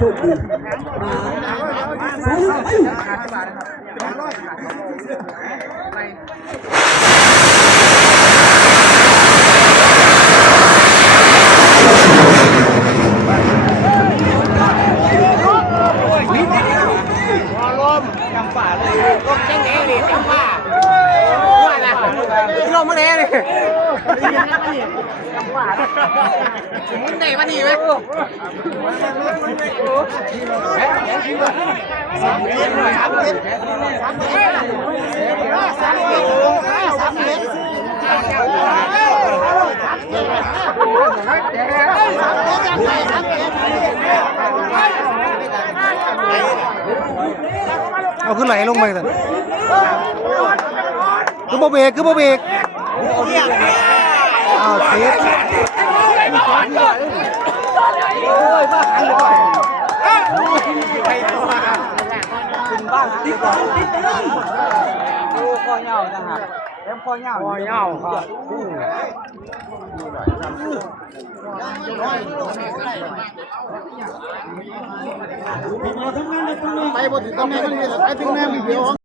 จุกมาลมมาเลยมึงไหนมาดีไหมเอาขึ้นไหลลงไปกันคือโบเบกคือโบเบกอ้าวเทปโอ้ยบ้าหันเลยไปตัวคุณบ้าติ๊กดูคอเหงาจังครับเอ็มคอเหงาครับไปบนตำแหน่งนี้ไปถึงแนววิดีโอ